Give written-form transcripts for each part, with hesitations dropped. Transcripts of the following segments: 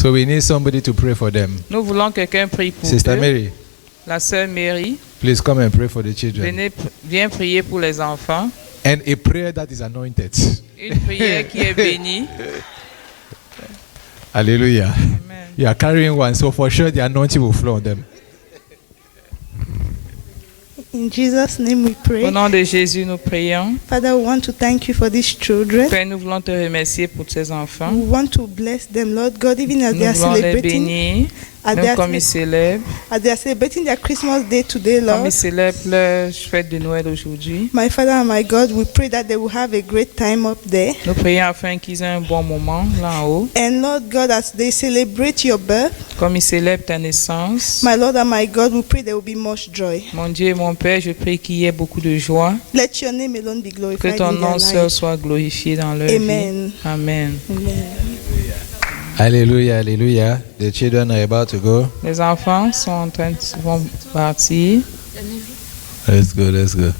So we need somebody to pray for them. Nous voulons quelqu'un prie pour Sister eux. Mary, La sœur Mary, please come and pray for the children. viens prier pour les enfants. And a prayer that is anointed. Une prière qui est bénie. Hallelujah. Amen. You are carrying one, so for sure the anointing will flow on them. In Jesus' name we Au pray. nom de Jésus, nous prions. Father, we want to thank you for these children. Père, nous voulons te remercier pour ces enfants. We want to bless them, Lord God, even as they Nous are voulons les celebrating, bénir. as they Même are, comme ils célèbrent. as they are celebrating their Christmas day today, Comme Lord. ils célèbrent leur fête de Noël aujourd'hui. My Father and my God, we pray that they will have a great time up there. Nous prions afin qu'ils aient un bon moment là en haut. And Lord God, as they celebrate your birth, Comme ils célèbrent ta naissance. my Lord and my God, we pray there will be much joy. Mon Dieu et mon Père, je prie qu'il y ait beaucoup de joie. Let your name alone be Que glorified ton in their nom seul lives. soit glorifié dans leur Amen. vie. Amen. Amen. Hallelujah, hallelujah. The children are about to go. Les enfants vont partir. Let's go, let's go.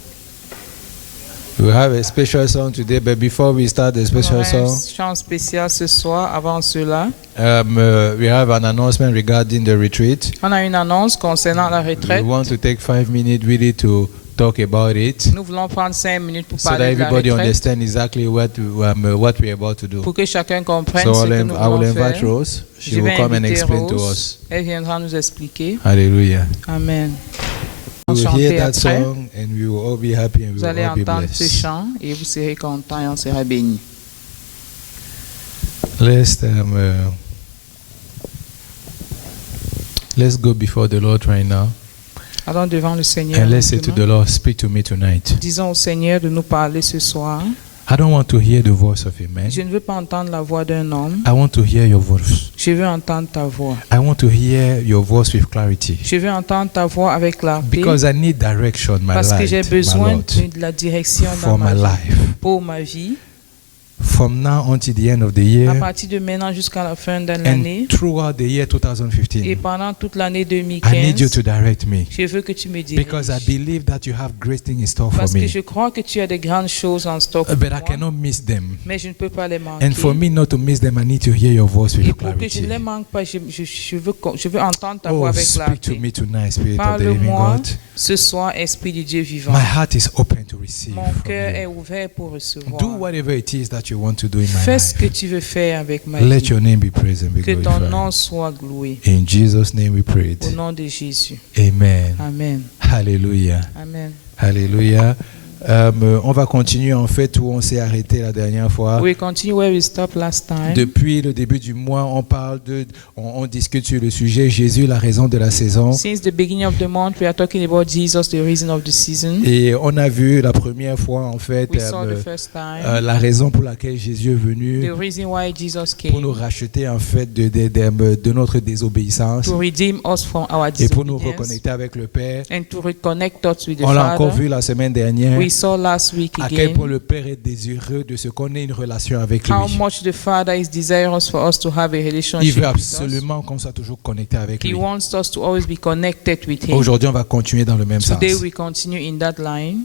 We have a special song today, but before we start the On special aura un song, chant spécial ce soir. Avant cela, we have an announcement regarding the retreat. on a une annonce concernant la We retraite. want to take 5 minutes really to talk about it, Nous voulons prendre 5 minutes pour so that parler de la everybody retraite, understand exactly what we're about to do. pour que chacun comprenne So ce que nous I will voulons invite faire. Rose. She Je will vais come and inviter explain to Rose. us. Elle viendra nous expliquer. Hallelujah. Amen. We will Chanter hear that après. song and we will all be happy and we Vous will allez all be entendre ce blessed. chant et vous serez contents et on sera bénis. Let's go before the Lord right now Allons devant le Seigneur. and let's say to maintenant. the Lord, speak to me tonight. Disons au Seigneur de nous parler ce soir. I don't want to hear the voice of a man. Je ne veux pas entendre la voix d'un homme. I want to hear your voice. Je veux entendre ta voix. I want to hear your voice with clarity. Je veux entendre ta voix avec clarté. Because I need direction, my Parce que j'ai life, my besoin Lord, de la direction for dans my ma vie. life. Pour ma vie. From now until the end of the À year partir de maintenant jusqu'à la fin de l'année. and throughout the year Et 2015, pendant toute l'année I need you 2015. to direct me. Je veux que tu me diriges. Because I believe that you have great things in store for Parce que me. je crois que tu as de grandes choses en stock pour But I moi. cannot miss them. Mais je ne peux pas les manquer. And for me not to miss them, I need to hear your voice Et with pour que je clarity. ne les manque pas, je veux entendre ta Oh, voix avec speak to clarté. me tonight, Spirit of the living Parle-moi God. ce soir, Esprit du Dieu vivant. My heart is open to receive Mon from cœur est you. ouvert pour recevoir. Do whatever it is that you want to do in my Fais ce que life. tu veux faire avec ma Let vie. your name be praised and be Que ton glorified. nom soit loué. In Jesus' name we prayed. Au nom de Jésus. Amen. Amen. Hallelujah. Amen. Hallelujah. On va continuer en fait où on s'est arrêté la dernière fois. We continue where we stopped last time. Depuis le début du mois, on discute sur le sujet Jésus, la raison de la saison. Since the beginning of the month, we are talking about Jesus, the reason of the season. Et on a vu la première fois en fait We saw the first time la raison pour laquelle Jésus est venu the reason why Jesus pour nous came racheter en fait de notre désobéissance to redeem us from our et pour nous disobedience reconnecter avec le Père. and to reconnect us with the On l'a encore Father. vu la semaine dernière We saw last week à quel point again le Père est désireux de ce qu'on ait une relation avec lui. how much the Father is desirous for us to have a Il relationship veut with us. absolument qu'on soit toujours connecté avec He lui. wants us to always be connected with Him. Aujourd'hui, on va continuer dans le même sens. Today we continue in that line.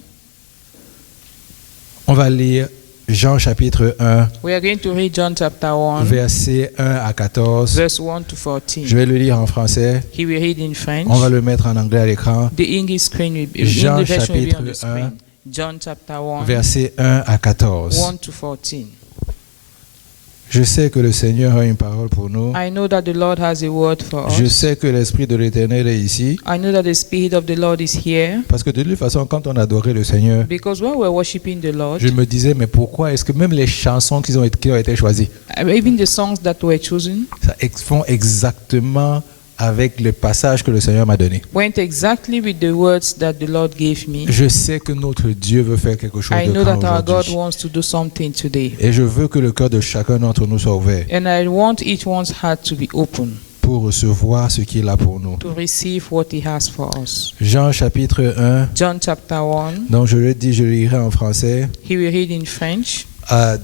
On va lire Jean chapitre 1, We are going to read John chapter 1, versets 1 à 14. verse 1 to 14. Je vais le lire en français. He will read in French. On va le mettre en anglais à l'écran. The English screen will be, Jean English version will be on chapitre the screen. John chapter 1, Versets 1 à 14. 1 to 14. Je sais que le Seigneur a une parole pour nous. I know that the Lord has a word for Je us. sais que l'Esprit de l'Éternel est ici. I know that the Spirit of the Lord is here. Parce que de toute façon, quand on adorait le Seigneur, Because when we're worshiping the Lord, je me disais, mais pourquoi est-ce que même les chansons qui ont été choisies, even the songs that were chosen ça font exactement avec le passage que le Seigneur m'a donné. went exactly with the words that the Lord gave me. Je sais que notre Dieu veut faire quelque chose I de know grand that our God aujourd'hui. wants to do something today. Et je veux que le cœur de chacun d'entre nous soit ouvert And I want each one's heart to be open pour recevoir ce qu'il a pour nous. to receive what He has for us. Jean chapitre 1, John chapter 1, donc je le dis, je le lirai en français, He will read in French,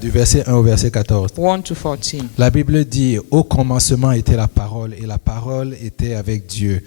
du verset 1 au verset 14. 1 to 14. La Bible dit, au commencement était la parole, et la parole était avec Dieu.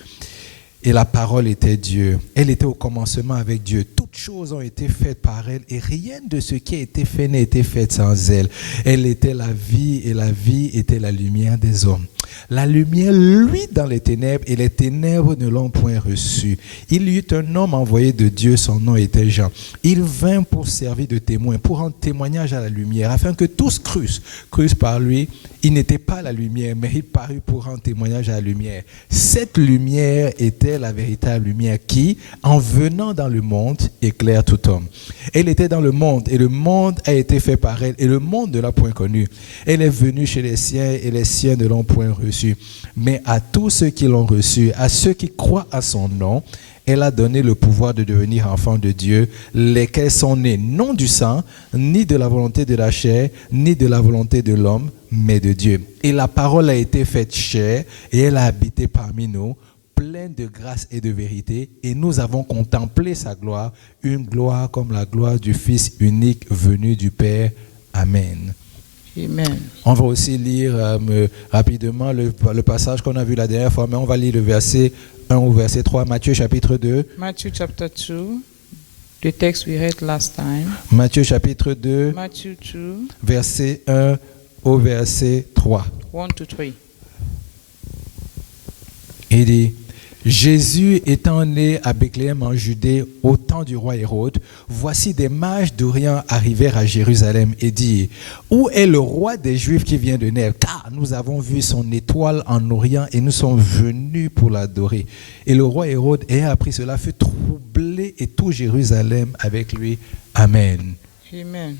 Et la parole était Dieu. Elle était au commencement avec Dieu. Toutes choses ont été faites par elle, et rien de ce qui a été fait n'a été fait sans elle. Elle était la vie, et la vie était la lumière des hommes. La lumière luit dans les ténèbres et les ténèbres ne l'ont point reçu. Il y eut un homme envoyé de Dieu, son nom était Jean. Il vint pour servir de témoin, pour rendre témoignage à la lumière, afin que tous crussent par lui. Il n'était pas la lumière, mais il parut pour rendre témoignage à la lumière. Cette lumière était la véritable lumière qui, en venant dans le monde, éclaire tout homme. Elle était dans le monde, et le monde a été fait par elle, et le monde ne l'a point connue. Elle est venue chez les siens, et les siens ne l'ont point reçue. Mais à tous ceux qui l'ont reçue, à ceux qui croient à son nom, elle a donné le pouvoir de devenir enfants de Dieu, lesquels sont nés non du sang, ni de la volonté de la chair, ni de la volonté de l'homme, mais de Dieu. Et la parole a été faite chair, et elle a habité parmi nous, pleine de grâce et de vérité, et nous avons contemplé sa gloire, une gloire comme la gloire du Fils unique venu du Père. Amen. Amen. On va aussi lire rapidement le passage qu'on a vu la dernière fois, mais on va lire le verset 1 au verset 3, Matthieu chapitre 2. Matthew chapter 2, the text we read last time. Matthieu chapitre 2, Matthew 2, verset 1 au verset 3. 1 to 3. Il dit, Jésus étant né à Bethléem en Judée au temps du roi Hérode, voici des mages d'Orient arrivèrent à Jérusalem et dirent, où est le roi des Juifs qui vient de naître? Car nous avons vu son étoile en Orient et nous sommes venus pour l'adorer. Et le roi Hérode, ayant appris cela, fut troublé et tout Jérusalem avec lui. Amen. Amen.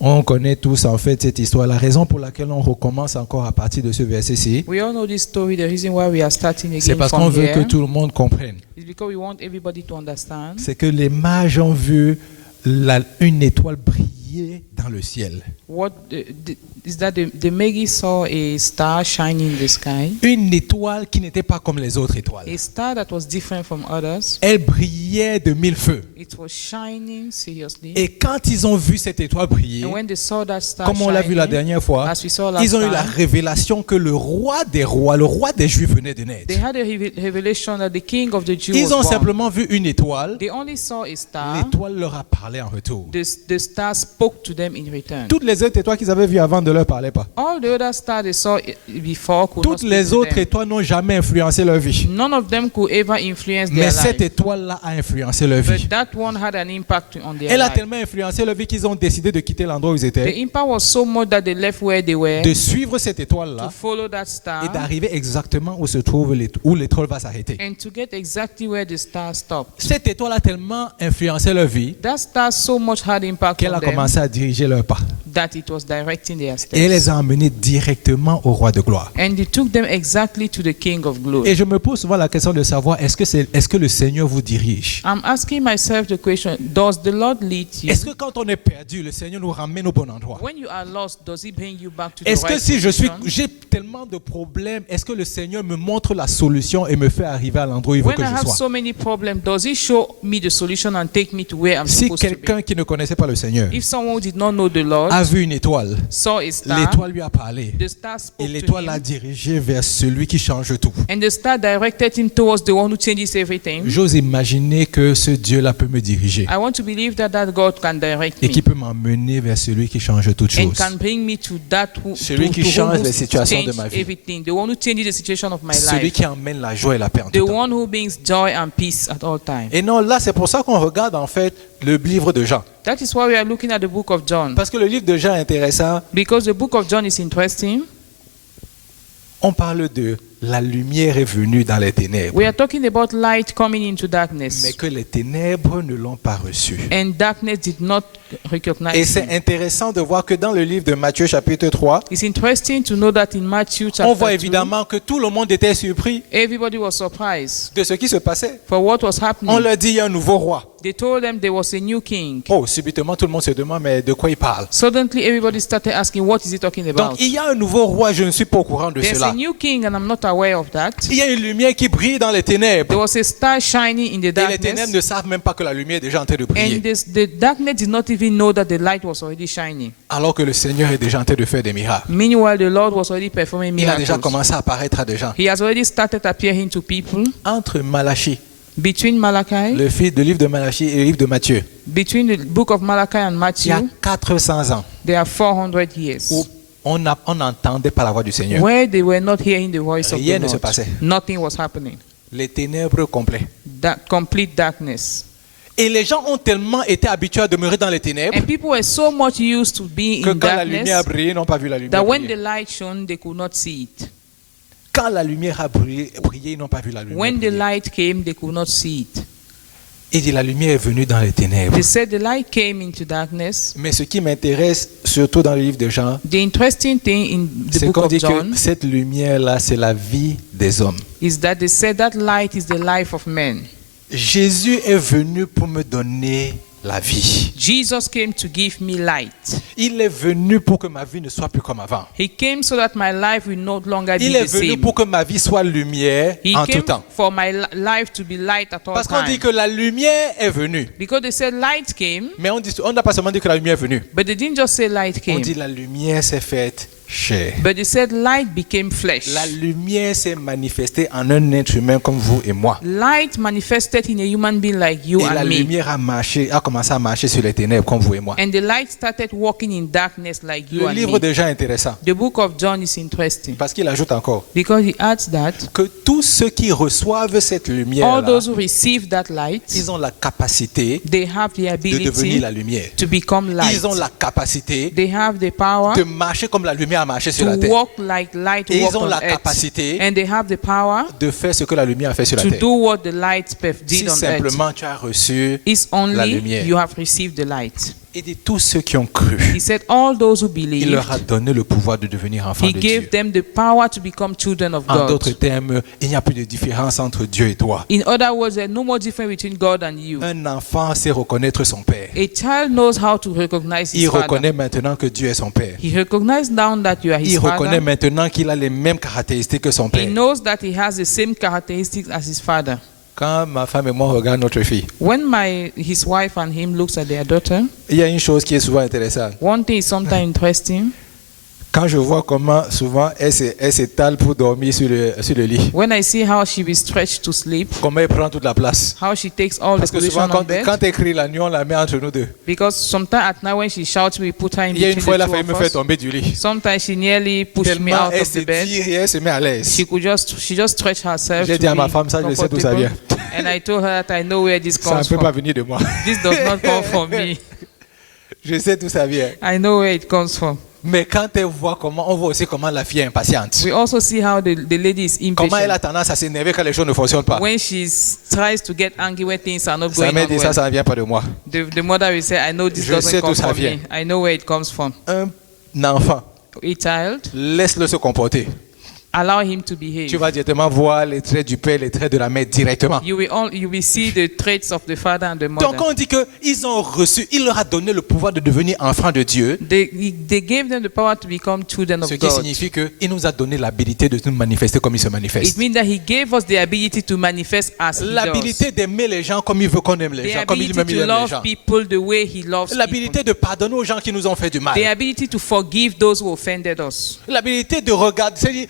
On connaît tous en fait cette histoire. La raison pour laquelle on recommence encore à partir de ce verset-ci, We all know this story. The reason why we are starting c'est again parce qu'on from veut que here tout le monde comprenne. is because we want everybody to understand C'est que les mages ont vu une étoile briller dans le ciel. what is that the Magi saw a star shining in the sky, Une étoile qui n'était pas comme les autres étoiles. a star that was different from others. Elle brillait de mille feux. It was shining seriously. Et quand ils ont vu cette étoile briller, And when they saw that star comme on l'a vu la shining, dernière fois, as we saw last ils ont eu la time, révélation que le roi des rois, le roi des Juifs venait de naître. they had a revelation that the king of the Jews Ils ont was born. simplement vu une étoile. They only saw a star. L'étoile leur a parlé en retour. The star spoke to them in return. Toutes les autres étoiles qu'ils avaient vues avant ne leur parlaient pas. All the other stars they saw before could not Toutes speak les to autres them. étoiles n'ont jamais influencé leur vie. None of them could ever influence Mais their cette life. étoile-là a influencé leur vie. But that one had an impact on their Elle a life. tellement influencé leur vie qu'ils ont décidé de quitter l'endroit où ils The étaient, impact was so much that they left where they were de suivre cette to étoile-là follow that star et d'arriver exactement où se trouve où l'étoile va s'arrêter. and to get exactly where the star stopped. Cette étoile a tellement influencé leur vie That star so much had impact qu'elle on a them commencé à diriger leurs pas. that it was directing their Et elle les steps. a emmenés directement au roi de gloire. And it took them exactly to the King of Glory. Et je me pose souvent la question de savoir, est-ce que le Seigneur vous dirige? I'm asking myself the question, does the Lord lead you? Est-ce que quand on est perdu, le Seigneur nous ramène au bon endroit? When you are lost, does He bring you back to the Est-ce que right si position? j'ai tellement de problèmes, est-ce que le Seigneur me montre la solution et me fait arriver à l'endroit où il veut When que I je have sois? so many problems, does He show me the solution and take me to where I'm Si supposed to be? quelqu'un qui ne connaissait pas le Seigneur If someone who did not know the Lord a vu une étoile, saw a star, l'étoile lui a parlé the star et spoke to l'étoile l'a him, dirigé vers celui qui change tout. and the star directed him towards the one who changes everything. J'ose imaginer que ce Dieu-là peut me diriger I want to believe that God can direct et me qui peut m'emmener vers celui qui change toutes and choses. can bring me to that who, Celui qui to change whom les who situations de change ma vie. everything, the one who changes the situation of my Celui life, qui emmène la joie et la paix en the tout temps. one who brings joy and peace at all times. Et non, là, c'est pour ça qu'on regarde en fait le livre de Jean. That is why we are looking at the book of John. Parce que le livre de Jean est intéressant. Because the book of John is interesting. On parle de la lumière est venue dans les ténèbres, We are talking about light coming into darkness. mais que les ténèbres ne l'ont pas reçu. And darkness did not Et recognize c'est him. intéressant de voir que dans le livre de Matthieu chapitre 3, It's interesting to know that in Matthew on voit chapter 2, évidemment que tout le monde était surpris everybody was surprised de ce qui se passait. for what was On happening. leur dit il y a un nouveau roi. They told them there was a new king. Oh, subitement tout le monde se demande mais de quoi il parle. Suddenly everybody started asking, what is he talking about? Donc il y a un nouveau roi, je ne suis pas au courant de There's cela. a new king and I'm not aware of that. Il y a une lumière qui brille dans les ténèbres. There was a star shining in the Et les ténèbres darkness. ne savent même pas que la lumière est déjà en train de briller. And the darkness did not even know that the light was already shining. Alors que le Seigneur est déjà en train de faire des miracles. Meanwhile, the Lord was already performing Il a déjà miracles. commencé à apparaître à des gens. He has already started appearing to people. Entre Malachie, Between Malachi, le livre de Malachie et le livre de Matthieu, between the book of Malachi and il y a Matthew, 400 ans there are 400 years. où on n'entendait pas la voix du Seigneur. where they were not hearing the voice of Rien the ne se Lord, passait. nothing was happening. Les ténèbres complets. That complete darkness. Et les gens ont tellement été habitués à demeurer dans les ténèbres And people were so much used to being que in quand la lumière a darkness brillé, ils n'ont pas vu la lumière that when the briller. light shone, they could not see it. Quand la lumière a brillé, ils n'ont pas vu la lumière When the briller. light came, they could not see it. Il dit la lumière est venue dans les ténèbres. They said the light came into darkness. Mais ce qui m'intéresse surtout dans le livre de Jean, The interesting thing in the c'est book qu'on of dit John que cette lumière-là, c'est la vie des hommes. is that they said that light is the life of men. Jésus est venu pour me donner la vie. Jesus came to give me light. Il est venu pour que ma vie ne soit plus comme avant. He came so that my life will no longer be Il est the venu same. pour que ma vie soit lumière He en tout came temps. for my life to be light at all Parce qu'on dit times. que la lumière est venue. Because they said light came, Mais on n'a pas seulement dit que la lumière est venue. but they didn't just say light On came. dit la lumière s'est faite chair. But they said light became flesh. La lumière s'est manifestée en un être humain comme vous et moi. Light manifested in a human being like you Et la and me. lumière a commencé à marcher sur les ténèbres comme vous et moi. And the light started walking in darkness like you Le and livre me. de Jean est intéressant The book of John is interesting parce qu'il ajoute encore because he adds that que tous ceux qui reçoivent cette all lumière, those who receive that light, ils ont la capacité they have the de devenir ability la lumière. to become light. Ils ont la capacité They have the power de marcher comme la lumière a marché sur la to terre. walk like light Et ils walked ont on la earth. capacité And they have the power de faire ce que la lumière a fait sur la to terre. do what the light Si did on earth. simplement tu as reçu, It's la only lumière. you have received the light. et de tous ceux qui ont cru, He said all those who il believed, leur a donné le pouvoir de devenir enfants he de gave Dieu. them the power to become children of En d'autres God. termes, il n'y a plus de différence entre Dieu et toi. In other words, there's no more difference between God and you. Un enfant sait reconnaître son père. A child knows how to recognize his Il father. reconnaît maintenant que Dieu est son père. He recognizes now that you are his Il reconnaît father. maintenant qu'il a les mêmes caractéristiques que son He père. knows that he has the same characteristics as his father. Quand ma femme et moi regardons notre fille, When his wife and him looks at their daughter, il y a une chose qui est souvent intéressante. one thing is sometimes interesting. Quand je vois comment souvent elle s'étale pour dormir sur le lit, When I see how she will stretch to sleep, comment elle prend toute la place. how she takes all the Parce que position souvent, on bed. quand elle crie la nuit, on la met entre nous deux. Because sometimes at night when she shouts, we put her in Il y a une fois, between elle a the failli two me of faire us. tomber du lit. Sometimes she nearly pushed me Tellement out elle of the bed. s'étire et elle se met à l'aise. She just stretched herself J'ai to dit à ma be femme, ça, je sais d'où ça comfortable. vient. And I told her that I know where this Ça ne comes peut pas from. venir de moi. This does not come from me. Je sais d'où ça vient. I know where it comes from. Mais quand elle voit comment, on voit aussi comment la fille est impatiente. We also see how the lady is Comment elle a impatient. tendance à s'énerver quand les choses ne fonctionnent pas. When she tries to get angry when things are not Ça going m'a on dit ça, well. ça ne vient pas de moi. The mother will say, I know this Je doesn't sais come d'où ça from vient. me. I know where it comes from. Un enfant, A child, laisse-le se comporter. allow him to behave. Tu vas directement voir les traits du père, les traits de la mère directement. You will see the traits of the father and the mother. Donc on dit qu'ils ont reçu, il leur a donné le pouvoir de devenir enfants de Dieu, They gave them the power to become children of ce qui God. signifie qu'il nous a donné l'habilité de nous manifester comme il se It manifeste. means that he gave us the ability to manifest as he does. L'habilité d'aimer les gens comme il veut qu'on aime les The gens, comme ability il-même il to aime les love gens. people the way he loves people. L'habilité de pardonner aux gens qui nous ont fait du mal. The ability to forgive those who offended us. L'habilité de regarder, c'est-à-dire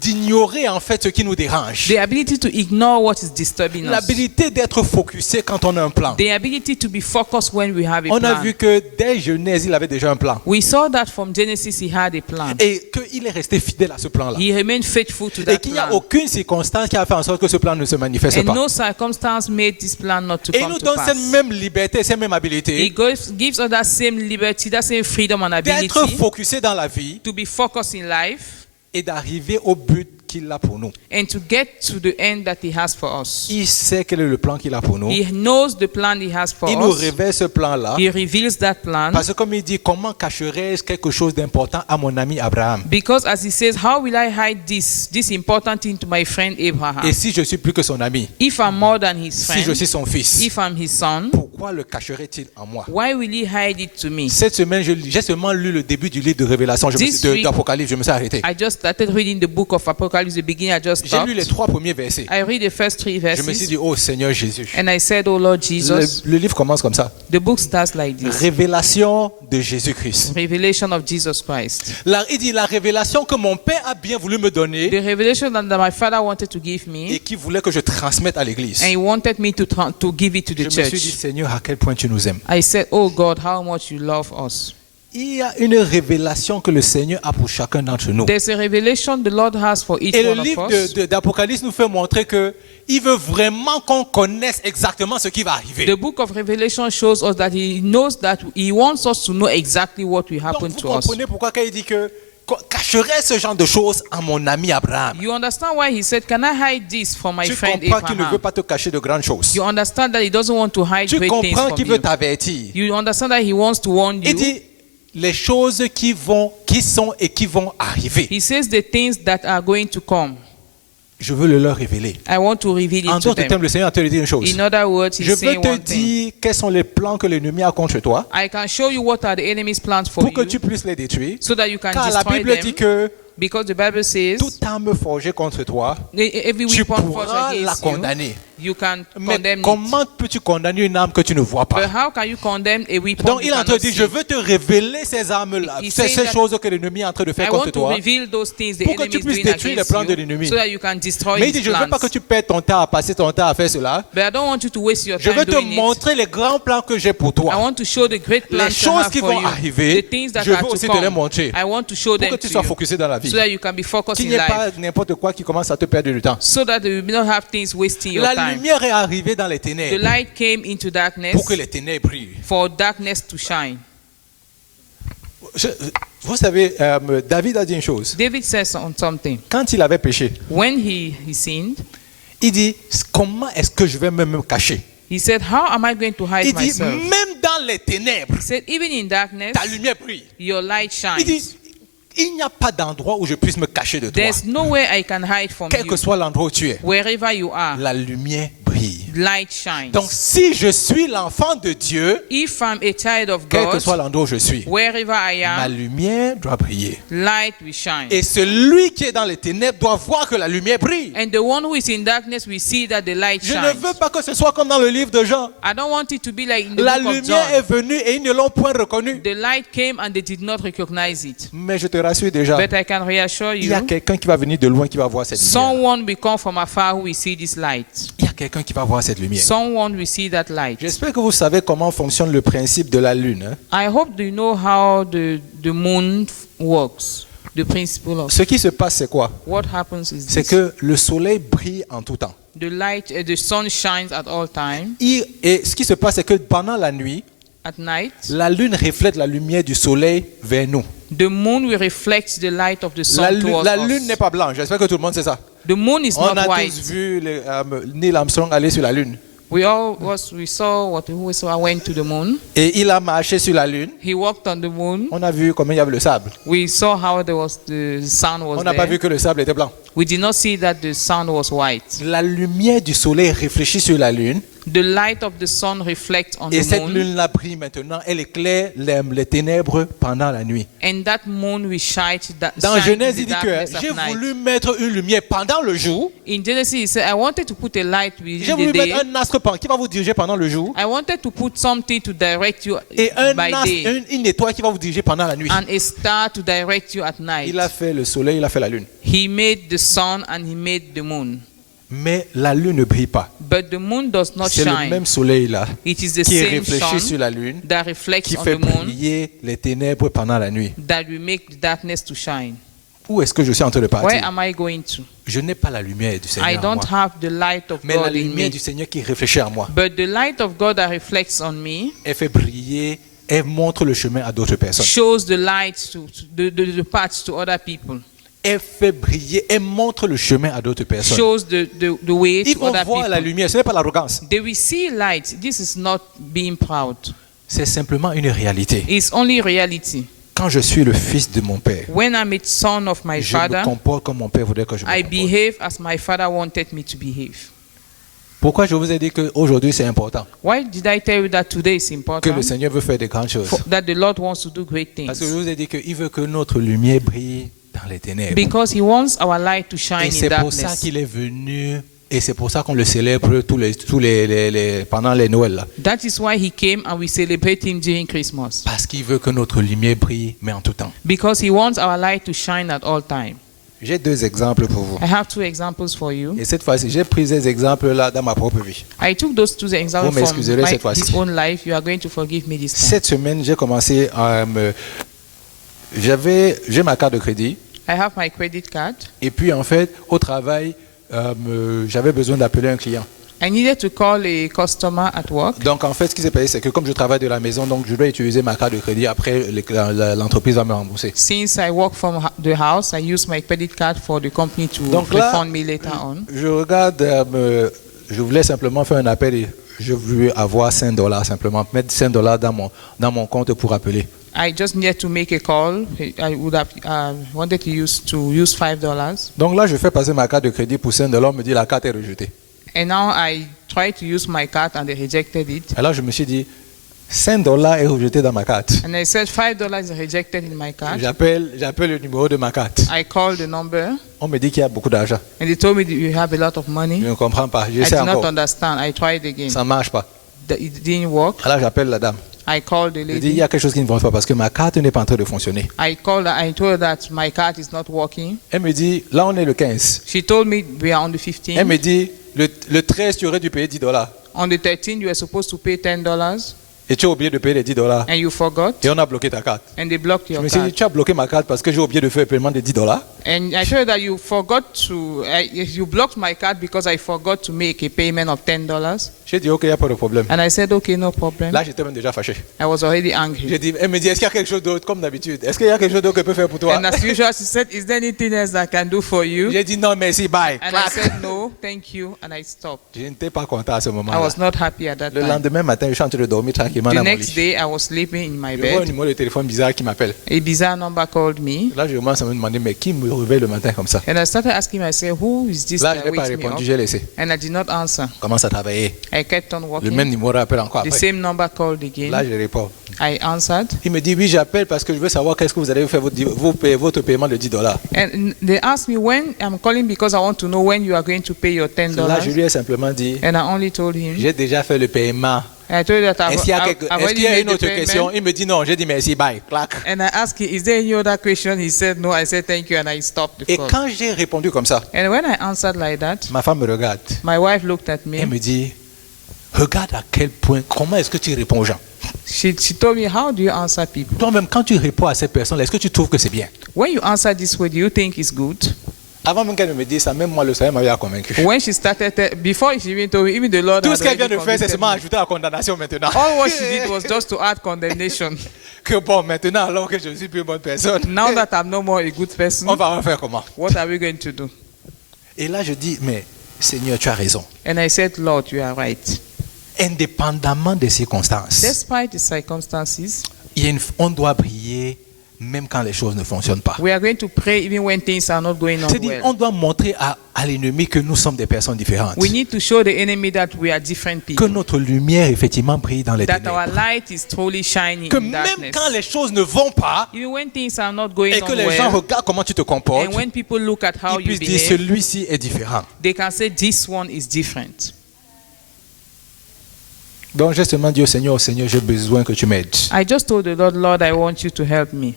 d'ignorer en fait ce qui nous dérange. The ability to ignore what is disturbing us. L'habilité d'être focusé quand on a un plan. The ability to be focused when we have a On a plan. vu que dès Genèse, il avait déjà un plan. We saw that from Genesis he had a plan. Et qu'il est resté fidèle à ce plan-là. He remained faithful to Et that qu'il n'y a plan. aucune circonstance qui a fait en sorte que ce plan ne se manifeste And pas. no circumstance made this plan not to Et il come nous to donne pass. cette même liberté, cette même He habilité gives us that same liberty, that same freedom and d'être ability focusé dans la vie to be focused in life et d'arriver au but qu'il a pour nous. and to get to the end that he has for us. Il sait quel est le plan qu'il a pour nous. He knows the plan he has for Il nous us. révèle ce plan-là. He reveals that plan. Parce que comme il dit, comment cacherais-je quelque chose d'important à mon ami Abraham? Because as he says, how will I hide this important thing to my friend Abraham? Et si je suis plus que son ami, If I'm more than his si je friend, suis son fils, if I'm his son, pourquoi le cacherait-il en moi? why will he hide it to me? Cette semaine, j'ai seulement lu le début du livre de Révélation, This week- d'Apocalypse, je me suis arrêté. I just started reading the book of Apocalypse, the beginning I just J'ai stopped. lu les 3 premiers versets. I read the first 3 Je me suis verses dit, oh Seigneur Jésus. and I said, oh Lord Jesus. Le livre commence comme ça. The book starts like this. Révélation de Jésus-Christ. Revelation of Jesus Christ. Il dit la révélation que mon Père a bien voulu me donner The revelation that my father wanted to give et me, qui voulait que je transmette à l'église. and he wanted me to give it to Je the me suis dit, church. Seigneur, à quel point tu nous aimes. I said, oh God, how much you love us. Il y a une révélation que le Seigneur a pour chacun d'entre nous. There's a revelation the Lord has for each Et le one of livre us. d'Apocalypse nous fait montrer que il veut vraiment qu'on connaisse exactement ce qui va arriver. The book of Revelation shows us that he knows that he wants us to know exactly what will Donc happen vous to us. comprenez pourquoi quand il dit que cacherait ce genre de choses à mon ami Abraham. You understand why he said, can I hide this from my Tu friend comprends qu'il ne veut Abraham? pas te cacher de grandes choses. You understand that he doesn't want to hide Tu great things comprends from qu'il veut you. t'avertir. You understand that he wants to warn Il you. dit les choses qui sont et qui vont arriver. He says the things that are going to come. Je veux le leur révéler. I want to reveal En it to d'autres termes, them. le Seigneur te dit une chose. In other words, Je he's veux saying te one thing. dire quels sont les plans que l'ennemi a contre toi I can show you what are the enemy's plans for pour que you tu puisses les détruire. so that you can Car la destroy Bible them. dit que Because the Bible says toute arme forgée contre toi, every tu weapon forged pourras la against you, condamner. you can Mais condemn it. comment peux-tu condamner une arme que tu ne vois But pas? how can you condemn a weapon Donc you il est en train cannot de dire, see? je veux te révéler ces armes-là, He's ces saying that choses que l'ennemi est en train de faire I contre want to toi. reveal those things the Pour que enemy tu is puisses doing détruire les against plans de you l'ennemi. so that you can destroy Mais il his dit, je ne veux pas que plans. tu perdes ton temps à passer ton temps à faire cela. But I don't want you to waste your Je time veux te doing it. montrer les grands plans que j'ai pour I toi. want to show the great plans Les I choses have qui for vont you. arriver, The things that je are veux to aussi te les come. montrer. I want to show Pour que them tu to sois you focusé dans la vie. so that you can be focused Qu'il in n'y ait life. pas n'importe quoi qui commence à te perdre du temps. So that you will not have things wasting your La time. lumière est arrivée dans les The ténèbres light came into darkness pour que les ténèbres brillent. for darkness to shine. Vous savez, David a dit une chose. David says on something. Quand il avait péché, When he sinned, il dit, comment est-ce que je vais me cacher? he said, how am I going to hide Il dit, myself? même dans les ténèbres, He said, even in darkness, ta lumière brille. your light Il dit, shines. il n'y a pas d'endroit où je puisse me cacher de toi. There's nowhere I can hide from Quel que you. soit l'endroit où tu es, Wherever you are, la lumière brille. light shines. Donc, si je suis l'enfant de Dieu, If I'm a child of quel que soit God, l'endroit où je suis, wherever I ma am, lumière doit briller. light will shine. Et celui qui est dans les ténèbres doit voir que la lumière brille. And the one who is in darkness will see that the light Je ne shines. veux pas que ce soit comme dans le livre de Jean. I don't want it to be like in the La book of lumière est John. venue et ils ne l'ont point reconnue. The light came and they did not recognize it. Mais je te rassure déjà, But I can reassure il y a you, quelqu'un qui va venir de loin qui va voir cette lumière. someone will come from afar who will see this light. Il y a quelqu'un qui va voir cette lumière. Someone will see that light. J'espère que vous savez comment fonctionne le principe de la lune. Hein. I hope you know how the moon works. The principle of Ce qui se passe, c'est quoi? what happens is C'est this. que le soleil brille en tout temps. The sun shines at all time. Et ce qui se passe, c'est que pendant la nuit, At night, la lune reflète la lumière du soleil vers nous. the moon will reflect the light of the sun towards La us. lune n'est pas blanche. J'espère que tout le monde sait ça. The moon is On not a white. tous vu Neil Armstrong aller sur la lune. We went to the moon. Et il a marché sur la lune. He walked on the moon. On a vu combien il y avait le sable. We saw how the sun was On n'a pas there. vu que le sable était blanc. We did not see that the sun was white. La lumière du soleil réfléchit sur la lune. The light of the sun reflects on Et the cette moon. lune-là brille maintenant. Elle éclaire les ténèbres pendant la nuit. And that moon will shine Dans in Genèse, the il dit que darkness j'ai at night. voulu mettre une lumière pendant le jour. In Genesis, he said, I wanted to put a light J'ai within voulu the day. mettre un astre qui va vous diriger pendant le jour. I wanted to put something to direct you Et un by astre, day. une étoile qui va vous diriger pendant la nuit. And a star to direct you at night. Il a fait le soleil, il a fait la lune. He made the sun and he made the moon. Mais la lune ne brille pas. But the moon does not C'est le shine. même soleil-là It is the qui same réfléchit sur sun la lune, that reflects qui on fait the moon briller les ténèbres pendant la nuit. that will make the darkness to shine. Où est-ce que je suis en train de Where partir? am I going to? Je n'ai pas la lumière du Seigneur I en don't moi, have the light of mais la God in lumière me. du Seigneur qui réfléchit en moi. But the light of God that reflects on me Elle fait briller, elle montre le chemin à d'autres personnes. shows the light to the path to other people. Elle fait briller, elle montre le chemin à d'autres personnes. Shows the way Ils to vont other voir la people. lumière, ce n'est pas l'arrogance. They will see light. This is not being proud. C'est simplement une réalité. It's only reality. Quand je suis le fils de mon père, When I'm a son of my je me father, comporte comme mon père voudrait que je me I comporte. behave as my father wanted me to behave. Pourquoi je vous ai dit qu'aujourd'hui c'est important? Why did I tell you that today is Que le important? Seigneur veut faire des grandes choses. That the Lord wants to do great Parce que je things. vous ai dit qu'il veut que notre lumière brille dans les ténèbres. Because he wants our light to shine Et in c'est pour ça darkness. qu'il est venu. Et c'est pour ça qu'on le célèbre pendant les Noëls. Là. That is why he came and we celebrate him during Christmas. Parce qu'il veut que notre lumière brille, mais en tout temps. Because he wants our light to shine at all time. J'ai 2 exemples pour vous. I have 2 examples for you. Et cette fois-ci, j'ai pris ces exemples-là dans ma propre vie. I took those 2 examples Vous m'excuserez from cette fois-ci. his own life. You are going to forgive me this time. Cette semaine, j'ai commencé à me... J'ai ma carte de crédit. I have my credit card. Et puis, en fait, au travail, j'avais besoin d'appeler un client. I needed to call a customer at work. Donc, en fait, ce qui s'est passé, c'est que comme je travaille de la maison, donc je dois utiliser ma carte de crédit. Après, l'entreprise va me rembourser. Since I work from the house, I use my credit card for the company to Donc là, refund me later on. je regarde, je voulais simplement faire un appel et je voulais avoir $5 simplement, mettre $5 dans mon compte pour appeler. I just needed to make a call. I would have wanted to use $5. Donc là, je fais passer ma carte de crédit pour $5, on me dit la carte est rejetée. And now I tried to use my card and they rejected it. Alors je me suis dit, $5 est rejeté dans ma carte. And I said $5 is rejected in my card. J'appelle le numéro de ma carte. I called the number On me dit qu'il y a beaucoup d'argent. and they told me that you have a lot of money. Je ne comprends pas. I J'essaie did not encore. understand. I tried again. Ça ne marche pas. It didn't work. Alors j'appelle la dame. I called the Je dis, il y lady. a quelque chose qui ne va pas parce que ma carte n'est pas en train de fonctionner. I called her. I told her that my card is not working. Elle me dit, là on est le 15. She told me we are on the Elle me 15th. dit, le 13, tu aurais dû payer $10. On the 13th, you were supposed to pay $10 Et tu as oublié de payer les $10. and you forgot Et on a bloqué ta carte. and they blocked Je your me suis dit, card. tu as bloqué ma carte parce que j'ai oublié de faire le paiement de $10. And I told her that you forgot to, you blocked my card because I forgot to make a payment of $10. J'ai dit, ok, il n'y a pas de problème. And I said, okay, no problem. Là, j'étais même déjà fâché. I was already angry. Elle me dit, est-ce qu'il y a quelque chose d'autre, comme d'habitude? Est-ce qu'il y a quelque chose d'autre que je peux faire pour toi? And as usual, she said, is there anything else I can do for you? J'ai dit, non, merci, bye. And I Clac. said, no, thank you. And I stopped. Je n'étais pas content à ce I moment-là. was not happy at that Le time. lendemain matin, je suis en train de dormir tranquillement The dans mon next lit. day, I was sleeping in my Je vois un bed. numéro de téléphone bizarre qui m'appelle. A bizarre number called me. Là, je commence à me demander, mais qui me réveille le matin comme ça? And I started asking myself, who is this Là, that je n'ai pas wakes me up? répondu, j'ai laissé. And I did not answer. Je commence à travailler. I kept on Le walking. même numéro appelle encore The après. same number called Là, again. je réponds. I answered. Il me dit, oui, j'appelle parce que je veux savoir qu'est-ce que vous allez faire votre paiement de $10. And they asked me when I'm calling because I want to know when you are going to pay your Là, je $10. lui ai simplement dit, And I only told him. j'ai déjà fait le paiement. I told you that Est-ce qu'il y a, I've est-ce already qu'il y a made une the autre question? payment. Il me dit non. J'ai dit merci, bye. Clac. And I asked him, is there any other question? He said no. I said thank you and I stopped the Et call. quand j'ai répondu comme ça, And when I answered like that, ma femme me regarde. my wife looked at Elle me. me dit, regarde à quel point, comment est-ce que tu réponds aux gens? She told me, how do you answer people? Toi-même, quand tu réponds à ces personnes, est-ce que tu trouves que c'est bien? When you answer this way, do you think it's good? Avant même qu'elle ne me dise ça, même moi, le Seigneur m'avait convaincu. When she started, before she even told me, even the Lord Tout had ce qu'elle vient already de faire, c'est convicted seulement me. ajouter la condamnation maintenant. All what she did was just to add condemnation. Que bon, maintenant, alors que je ne suis plus une bonne personne, Now that I'm no more a good person, on va faire comment? what are we going to do? Et là, je dis, mais Seigneur, tu as raison. And I said, Lord, you are right. Indépendamment des circonstances, Despite the circumstances, on doit prier même quand les choses ne fonctionnent pas. we are going to pray even when things are not going on C'est-à-dire, well. on doit montrer à l'ennemi que nous sommes des personnes différentes. We need to show the enemy that we are different Que people. notre lumière, effectivement, brille dans les That our ténèbres. light is truly shining Que in même darkness. quand les choses ne vont pas Even when things are not going et que on les gens well, regardent comment tu te comportes, and when people look at how ils you puissent dire behave, celui-ci est différent. they can say this one is different. Donc j'ai seulement dit au Seigneur, j'ai besoin que tu m'aides. I just told the Lord, Lord, I want you to help me.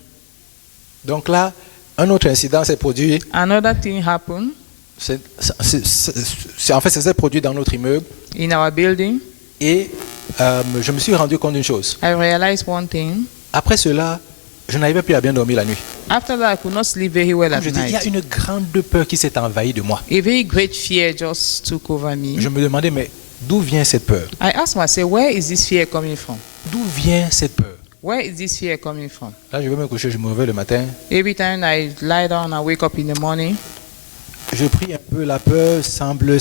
Donc là, un autre incident s'est produit. Another thing happened En fait, ça s'est produit dans notre immeuble. in our building. Et je me suis rendu compte d'une chose. I realized one thing. Après cela, je n'arrivais plus à bien dormir la nuit. After that, I could not sleep very well Comme at je dis, il y a night. une grande peur qui s'est envahie de moi. A very great fear just took over me. Je me demandais, mais d'où vient cette peur? I asked myself, where is this fear coming from? D'où vient cette peur? Where is this fear coming from? Là, je vais me coucher, je me réveille le matin. Every time I lie down, I wake up in the morning. Je prie un peu, la peur semble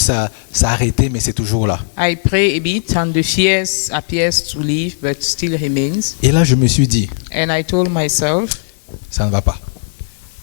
s'arrêter, mais c'est toujours là. I pray a bit, and the fear appears to leave, but still remains. Et là, je me suis dit, And I told myself, ça ne va pas.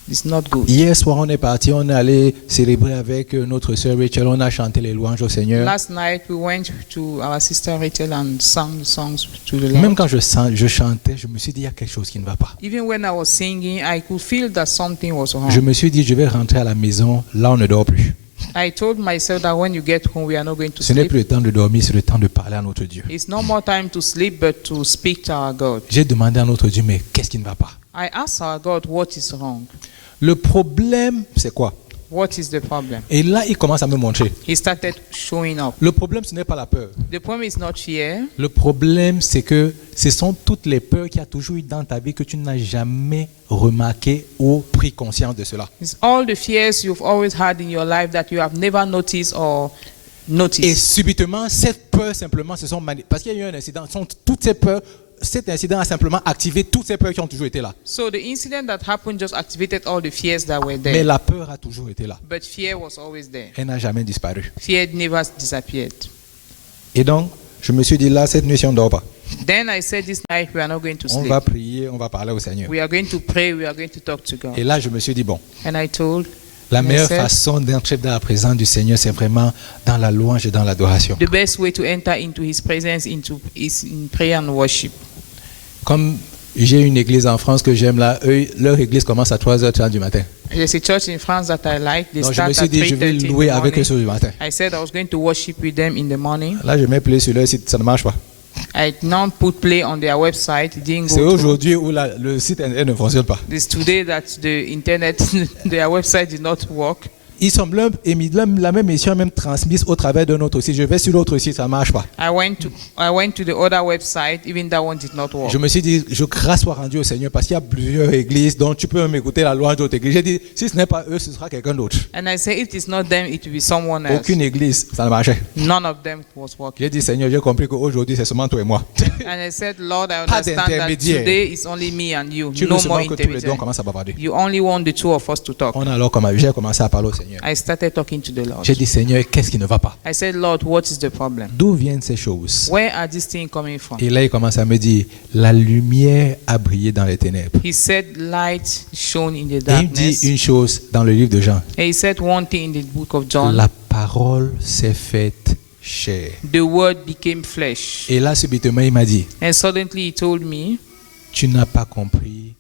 it's not good. Hier soir, on est parti, on est allé célébrer avec notre sœur Rachel, on a chanté les louanges au Seigneur. Last night we went to our sister Rachel and sang the songs to the Même Lord. quand je chantais, je me suis dit, il y a quelque chose qui ne va pas. Even when I was singing, I could feel that something was wrong. Je me suis dit, je vais rentrer à la maison, là on ne dort plus. I told myself that when you get home, we are not going to Ce n'est sleep. plus le temps de dormir, c'est le temps de parler à notre Dieu. It's no more time to sleep, but to speak to our God. J'ai demandé à notre Dieu, mais qu'est-ce qui ne va pas? I asked our God what is wrong. Le problème, c'est quoi? What is the problem? Et là, il commence à me montrer. He started showing up. Le problème, ce n'est pas la peur. The problem is not fear. Le problème, c'est que ce sont toutes les peurs qu'il y a toujours eu dans ta vie que tu n'as jamais remarqué ou pris conscience de cela. It's all the fears you've always had in your life that you have never noticed or Et noticed. subitement, cette peur simplement se sont parce qu'il y a eu un incident, toutes ces peurs, cet incident a simplement activé toutes ces peurs qui ont toujours été là. So the incident that happened just activated all the fears that were Mais there. la peur a toujours été là. But fear was always there. Elle n'a jamais disparu. Fear never disappeared. Et donc, je me suis dit, là, cette nuit, si on ne dort pas, Then I said this night we are not going to on sleep. va prier, on va parler au Seigneur. We are going to pray, we are going to talk to God. Et là, je me suis dit, bon, And I told, la meilleure Merci. façon d'entrer dans la présence du Seigneur, c'est vraiment dans la louange et dans l'adoration. the best way to enter into his presence is in prayer and worship. Comme j'ai une église en France que j'aime là, eux, leur église commence à 3h30 du matin. There's a church in France that I like. They Donc je start me suis at dit, je vais 3:30 in louer the avec eux morning. ce matin. I said I was going to worship with them in the morning. Là, je mets play sur leur site, ça ne marche pas. I now put play on their website. It didn't C'est go through. aujourd'hui où le site internet ne fonctionne pas. It's today that the internet, their website did not work. Ils sont la même mission même transmise au travers d'un autre site. Je vais sur l'autre site, ça ne marche pas. I went to the other website. Even that one did not work. Je me suis dit, grâce soit rendue au Seigneur parce qu'il y a plusieurs églises dont tu peux même écouter la louange d'autres églises. J'ai dit, si ce n'est pas eux, ce sera quelqu'un d'autre. And I said, if it's not them, it will be someone else. Aucune église, ça ne marchait. None of them was working. J'ai dit, Seigneur, j'ai compris qu'aujourd'hui, c'est seulement toi et moi. And I said, Lord, I Pas understand that d'intermédiaire. today it's only me and you. Tu veux No more seulement que tous les deux on intermediary. commencent à bavarder. You only want the two of us to talk. J'ai commencé à parler au Seigneur. I started talking to the Lord. J'ai dit, Seigneur, qu'est-ce qui ne va pas? I said, Lord, what is the problem? D'où viennent ces choses? Where are these things coming from? Et là, il commence à me dire, la lumière a brillé dans les ténèbres. He said, light shone in the Et il me darkness. dit une chose dans le livre de Jean. And he said one thing in the book of John. La parole s'est faite chair. The word became flesh. Et là, subitement, il m'a dit, And suddenly he told me, tu n'as pas compris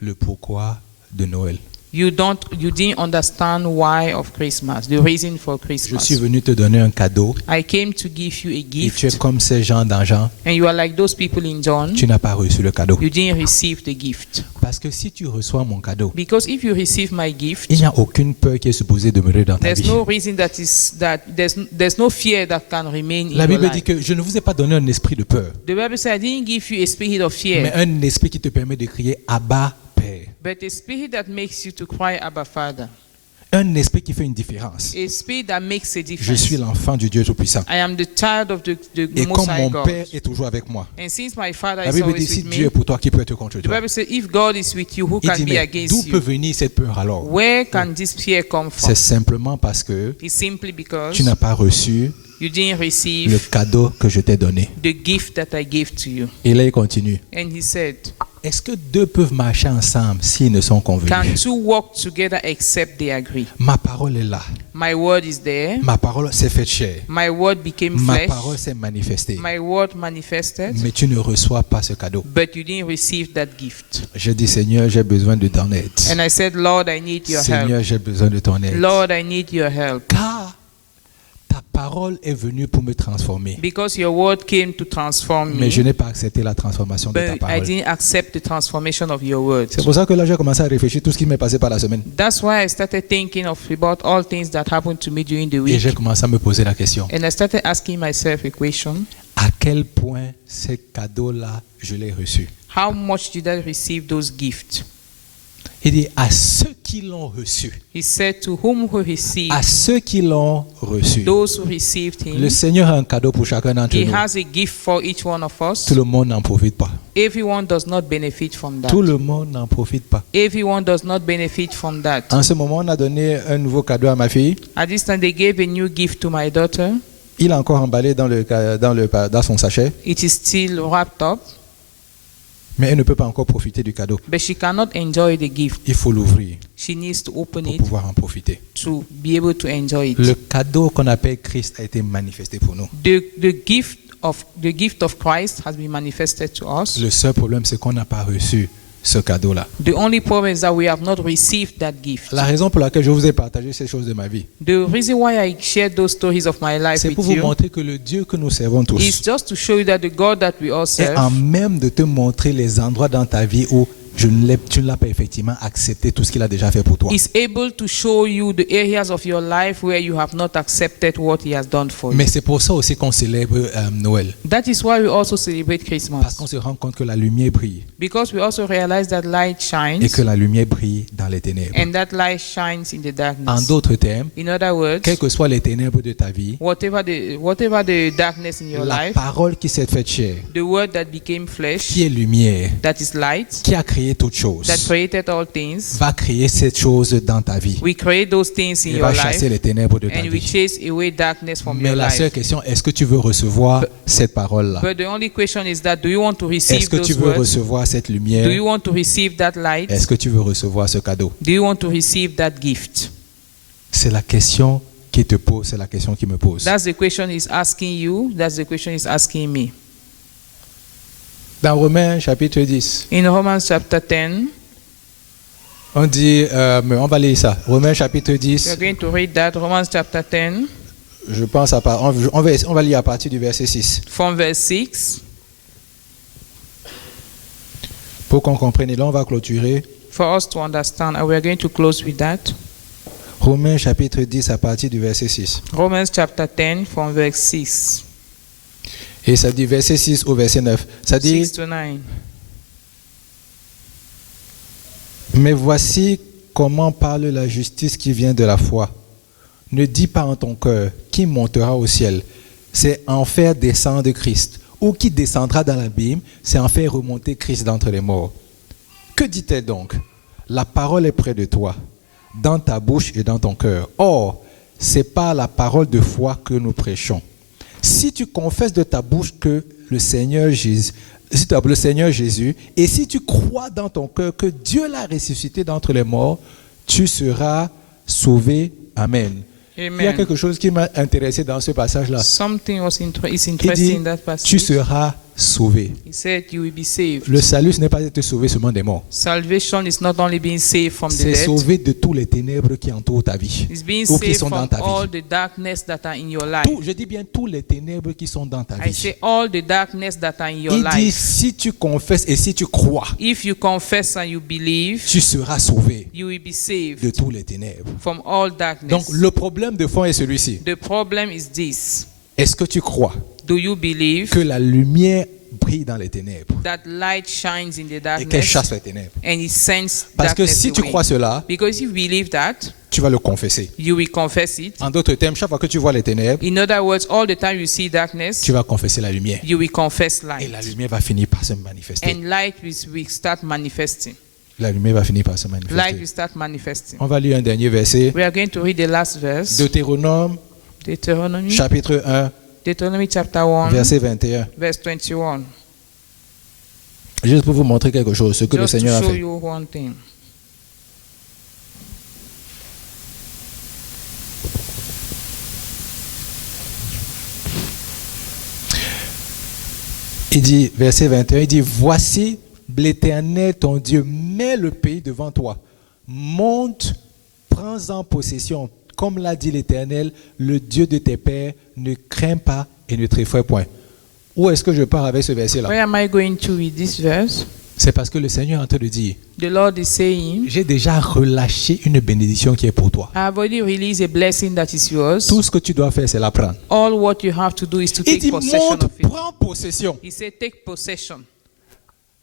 le pourquoi de Noël. you didn't understand why of Christmas, the reason for Je Christmas. suis venu te donner un cadeau I came to give you a et tu es gift. comme ces gens dans Jean, And you are like those people in John. tu n'as pas reçu le cadeau. You didn't receive the gift. Parce que si tu reçois mon cadeau, Because if you receive my gift, il n'y a aucune peur qui est supposée demeurer dans ta there's vie. no reason there's no fear that can remain in La your Bible dit life. que je ne vous ai pas donné un esprit de peur, The Bible says, I didn't give you a spirit of fear, mais un esprit qui te permet de crier Abba, Père. but a spirit that makes you to cry, Abba, Father. Un esprit qui fait une différence. A spirit that makes a Je difference. suis l'enfant du Dieu Tout-Puissant. I am the child of the Et Most comme High mon God. Père est toujours avec moi, And since my Father la is Bible always dit si with Dieu est me, pour toi, qui peut être contre the toi? Bible says, if God is with you, who Il can dit, be mais against d'où peut you? venir cette peur alors? Where can this fear come C'est from? simplement parce que It's simply because tu n'as pas reçu you didn't le receive cadeau que je t'ai donné. the gift that I gave to you. Et là, il continue. And he said, Est-ce que deux peuvent marcher ensemble s'ils ne sont can convenus? two walk together except they agree? Ma parole est là. My word is there. Ma parole s'est faite chair. My word became Ma flesh. parole s'est manifestée. My word manifested. Mais tu ne reçois pas ce cadeau. But you didn't receive that gift. Je dis, Seigneur, j'ai besoin de ton aide. And I said, Lord, I need your help. Seigneur, j'ai besoin de ton aide. Lord, I need your help. Car ta parole est venue pour me transformer. Because your word came to transform Mais je me. n'ai pas accepté la transformation de ta But I parole. didn't accept the transformation of your word. C'est pour ça que là, j'ai commencé à réfléchir tout ce qui m'est passé par la semaine. That's why I started thinking about all things that happened to me during the Et week. j'ai commencé à me poser la question. And I started asking myself a question. À quel point ces cadeaux-là, je les reçus? How much did I receive those gifts? Il dit, à ceux qui l'ont reçu. He said, to whom who received, À ceux qui l'ont reçu. those who received Le him, Seigneur a un cadeau pour chacun d'entre he nous. has a gift for each one of us. Tout le monde n'en profite pas. Everyone does not benefit from that. Tout le monde n'en profite pas. Everyone does not benefit from that. En ce moment, on a donné un nouveau cadeau à ma fille. At this time, they gave a new gift to my daughter. Il est encore emballé dans son sachet, It is still wrapped up, mais elle ne peut pas encore profiter du cadeau. but she cannot enjoy the gift. Il faut l'ouvrir She needs to open pour it pouvoir en profiter. to be able to enjoy Le it. cadeau qu'on appelle Christ a été manifesté pour nous. The gift of Christ has been manifested to us. Le seul problème, c'est qu'on n'a pas reçu ce cadeau-là. The only problem is that we have not received that gift. La raison pour laquelle je vous ai partagé ces choses de ma vie, The reason why I shared those stories of my life c'est with pour vous you montrer que le Dieu que nous servons is tous just to show you that the God that we all est serve en même de te montrer les endroits dans ta vie où tu ne l'as pas effectivement accepté tout ce qu'il a déjà fait pour toi. He's able to show you the areas of your life where you have not accepted what he has done for you. Mais c'est pour ça aussi qu'on célèbre Noël. That is why we also celebrate Parce Christmas. qu'on se rend compte que la lumière brille Because we also realize that light et shines que la lumière brille dans les ténèbres. and that light shines in the En darkness. d'autres termes, In other words, quelles que soient les ténèbres de ta vie, whatever the darkness in your la life, parole qui s'est faite chair, the word that became flesh, qui est lumière, that is light, qui a créé toutes choses, that created all things, va créer cette chose dans ta vie. we create those things in Il your va life chasser les ténèbres de ta and we vie. chase away darkness from Mais your la seule life. question, est-ce que tu veux recevoir cette parole-là? But the only question is that do you want to Est-ce receive que tu those veux words? recevoir cette Do you lumière? want to receive that light? Est-ce que tu veux recevoir ce cadeau? Do you want to receive that gift? C'est la question qui te pose, c'est la question qui me pose. That's the question he's asking you. That's the question he's asking me. Dans Romains chapitre 10, In Romans chapter 10, on dit, on va lire ça. Romains chapitre we're 10, going to read that. Romans chapter 10, je pense, on va lire à partir du verset 6. from verse 6, Pour qu'on comprenne, et là on va clôturer. for us to understand. And we're going to close with that. Romains chapitre 10 à partir du verset 6. Romans chapter 10, from verse 6, Et ça dit verset 6 au verset 9. Ça dit, 6 to 9. mais voici comment parle la justice qui vient de la foi. Ne dis pas en ton cœur, qui montera au ciel? C'est en faire descendre Christ. Ou qui descendra dans l'abîme? C'est en faire remonter Christ d'entre les morts. Que dit-elle donc? La parole est près de toi, dans ta bouche et dans ton cœur. Or, c'est par la parole de foi que nous prêchons. Si tu confesses de ta bouche que le Seigneur Jésus, et si tu crois dans ton cœur que Dieu l'a ressuscité d'entre les morts, tu seras sauvé. Amen. Il y a Amen. quelque chose qui m'a intéressé dans ce passage-là. Something is Il interesting dit, in that tu passage. seras sauvé. He said you will be saved. Le salut, ce n'est pas être sauvé seulement des morts. Salvation is not only being saved from the C'est dead. sauvé de tous les ténèbres qui entourent ta vie. It's being Ou qui saved sont dans from ta all vie. the darkness that are in your life. Je dis bien tous les ténèbres qui sont dans ta I vie. say all the darkness that are in your Il dit, life. si tu confesses et si tu crois, If you confess and you believe, tu seras sauvé you will be saved de tous les ténèbres. from all Donc darkness. le problème de fond est celui-ci. The problem is this. Est-ce que tu crois Do you believe que la lumière brille dans les ténèbres that light shines in the et qu'elle darkness chasse les ténèbres? and it sends Parce que darkness si tu away? crois cela, Because if you believe that, tu vas le confesser. you will confess it. En d'autres termes, chaque fois que tu vois les ténèbres, In other words, all the time you see darkness, tu vas confesser la lumière. you will confess Et light. la lumière va finir par se manifester. And light will start manifesting. La lumière va finir par se Light manifester. will start manifesting. On va lire un dernier verset. We are going to read the last verse. Deutéronome, Deuteronomy. chapitre 1, Deuteronomy chapter 1, verset 21. verse 21. Juste pour vous montrer quelque chose, ce que le Just to Seigneur a show fait. you one thing. Il dit, verset 21, il dit, voici l'Éternel ton Dieu met le pays devant toi. Monte, prends-en possession. Comme l'a dit l'Éternel, le Dieu de tes pères, ne crains pas et ne t'effraie point. Où est-ce que je pars avec ce verset-là? Where am I going to with this verse? C'est parce que le Seigneur est en train de dire, The Lord is saying, j'ai déjà relâché une bénédiction qui est pour toi. I have already released a blessing that is yours. Tout ce que tu dois faire, c'est la prendre. All what you have to do is to Il take dit, possession monte, of it. prends possession. He said, take possession.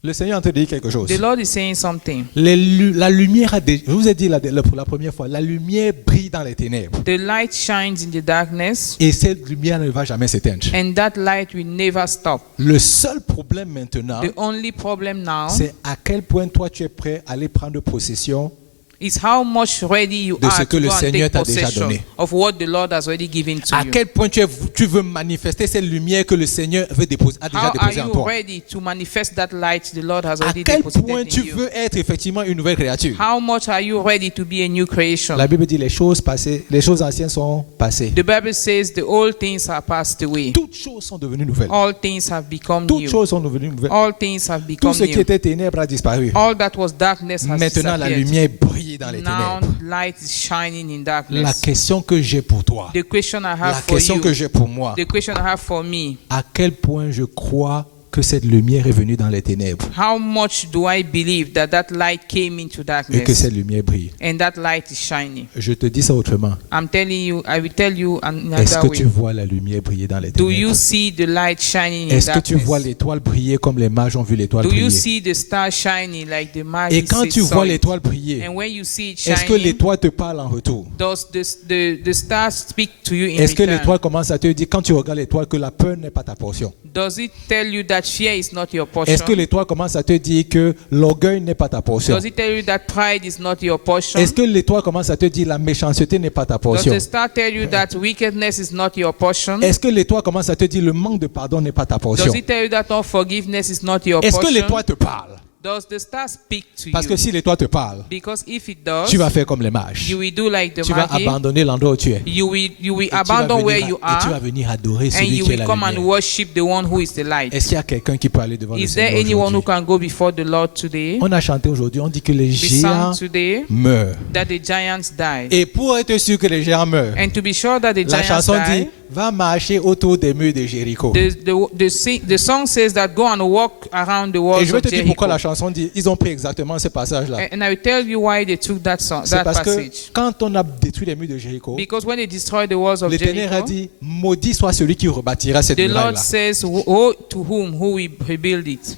Le Seigneur est en train de dire quelque chose. The Lord is saying something. La lumière je vous ai dit pour la première fois, la lumière brille dans les ténèbres. The light shines in the darkness, Et cette lumière ne va jamais s'éteindre. and that light will never stop. Le seul problème maintenant, The only problem now c'est à quel point toi tu es prêt à aller prendre possession is how much ready you de ce are que to le go and Seigneur take t'a déjà possession donné. of what the Lord has already given to à you. quel point tu veux manifester cette lumière que le Seigneur a déjà How are déposée en you toi. ready to manifest that light the Lord has À already quel deposited point in tu you? veux être effectivement une nouvelle créature. How much are you ready to be a new creation? La Bible dit les choses passées, les choses anciennes sont passées. The Bible says the old things are passed away. Toutes choses sont devenues nouvelles. All things have become Toutes new. choses sont devenues nouvelles. All things have Tout become ce qui new. était ténèbres a disparu. All that was darkness has Maintenant, la disappeared. lumière brille dans les Now ténèbres. light is shining in La darkness. question que j'ai pour toi, The question I la have for question you, que j'ai pour moi, the question I have for me, à quel point je crois que cette lumière est venue dans les ténèbres How much do I believe that that light came into et que darkness cette lumière brille? and that light is shining? Je te dis ça autrement. I'm telling you, I will tell you Est-ce another que tu way. vois la lumière briller dans les Do you ténèbres? see the light shining in Est-ce que tu darkness? vois l'étoile briller comme les mages ont vu l'étoile Do you briller? see the star shining like the Et magic quand tu saw vois it? l'étoile briller, And when you see it est-ce que shining, l'étoile te parle en retour? does the star speak to you in Est-ce que return? l'étoile commence à te dire, quand tu regardes l'étoile, que la peur n'est pas ta portion? Does it tell you that fear is not your portion? Est-ce que l'étoile commence à te dire que l'orgueil n'est pas ta portion? Does it tell you that pride is not your portion? Est-ce que l'étoile commence à te dire la méchanceté n'est pas ta Does portion? the star tell you that wickedness is not your portion? Est-ce que l'étoile commence à te dire le manque de pardon n'est pas ta portion? Does it tell you that unforgiveness is not your Est-ce que portion? l'étoile te parle? Does the star speak to Parce you? que si l'étoile te parle, Because if it does, tu vas faire comme les mages. you will do like the Tu vas Magi. abandonner l'endroit où tu es. You will Et tu vas abandon where venir you et tu vas are, venir adorer and celui you qui est will la come and lumière. worship the one who is the light. Est-ce qu'il y a quelqu'un qui peut aller devant le Is there Seigneur anyone who aujourd'hui? can go before the Lord today? On a chanté aujourd'hui, on dit que les We géants sang today meurent. that the giants die. Et pour être sûr que les géants meurent, And to be sure that the la giants chanson die, dit, va marcher autour des murs de Jéricho. the song says that go and walk around the Et walls je vais of te dire pourquoi Jericho. la chanson dit, ils ont pris exactement ce passage-là. And I will tell you why they took that song, C'est that parce que passage. quand on a détruit les murs de Jéricho, Because when they destroyed the walls of l'Éternel a Jericho, dit, maudit soit celui qui rebâtira cette the Lord muraille-là. says, "Woe to whom who will rebuild it."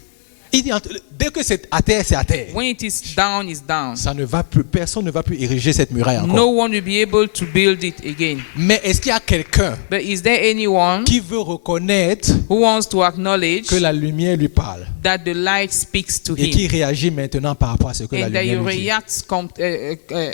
Il dit, dès que c'est à terre, c'est à terre. When it is down, it's down. Ça ne va plus, personne ne va plus ériger cette muraille encore. No one will be able to build it again. Mais est-ce qu'il y a quelqu'un But is there anyone qui veut reconnaître who wants to acknowledge que la lumière lui parle that the light speaks to et qui him réagit maintenant par rapport à ce que la and that lumière you lui dit? react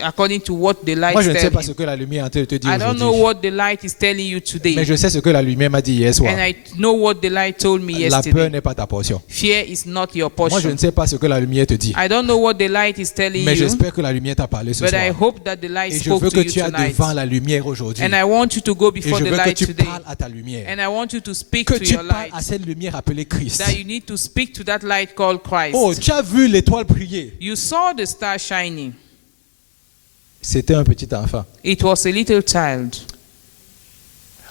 according to what the light Moi, je ne sais tells pas him? ce que la lumière est en train de te dire I don't know aujourd'hui. what the light is telling you today, Mais je sais ce que la lumière m'a dit hier soir. and I know what the light told me La peur yesterday. n'est pas ta portion. Fear is not your Moi, je portion. ne sais pas ce que la lumière te dit. I don't know what the light is telling Mais you, j'espère que la lumière t'a parlé ce but I soir. hope that the light Et je spoke veux to que you tu ailles tonight. devant la lumière aujourd'hui. And I want you to go Et before je the veux que light tu today. parles à ta lumière. And I want you to speak Que to tu your parles light. à cette lumière appelée Christ. That you need to speak to that light called Christ. Oh, tu as vu l'étoile briller. You saw the star shining. C'était un petit enfant. It was a little child.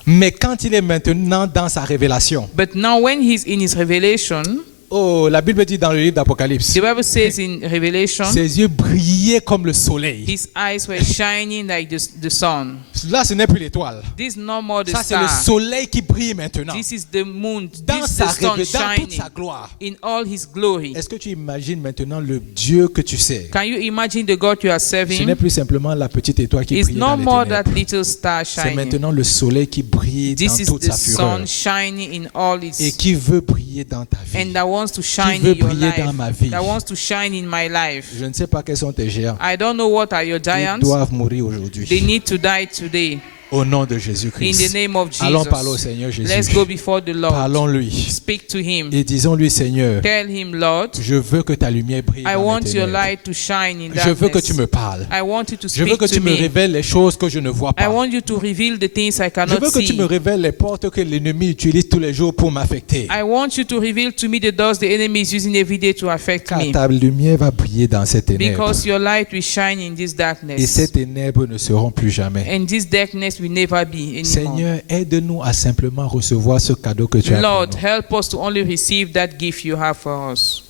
Mais quand il est maintenant dans sa révélation, But now when he's in his revelation, oh, la Bible dit dans le livre d'Apocalypse, the Bible says in Revelation, ses yeux brillaient comme le soleil. his eyes were shining like the sun. Là, ce n'est plus l'étoile. This is no more the Ça, c'est le star. soleil qui brille maintenant. This is the moon. Dans This is sa the sun révélation, dans toute shining sa gloire. in all his glory. Est-ce que tu imagines maintenant le Dieu que tu sais? Can you imagine the God you are Ce n'est serving? plus simplement la petite étoile qui It's brille dans no les more ténèbres. that little star C'est shining. maintenant le soleil qui brille This dans is toute the sa fureur sun shining in all et its, qui veut briller dans ta vie. and that wants to shine veut in your briller dans ma vie. life. That wants to shine in my life. Je ne sais pas quels sont tes géants. I don't know what are your Ils giants. doivent mourir They aujourd'hui. need to die today. Au nom de In Jésus-Christ. the name of Allons parler au Jesus. Seigneur Jésus. Let's go before the Lord. Parlons-lui. Speak to him. Et disons-lui, Seigneur, Tell him, Lord, je veux que ta lumière brille I dans want les your ténèbres. light to shine in Je veux que tu darkness. me parles. I want you to Je veux speak que tu to me me. révèles les choses que je ne vois I pas. want you to reveal the things I Je cannot veux que tu see. me révèles les portes que l'ennemi utilise tous les jours pour m'affecter. I want you to reveal to me the doors the enemy is using every day to affect Car me. ta lumière va briller dans ces ténèbres. Because your light will shine in this Et darkness. ces ténèbres ne seront plus jamais. And this darkness will never be anymore. Seigneur, aide-nous à simplement recevoir ce cadeau que tu as Lord, pour nous. help us to only receive that gift you have for us.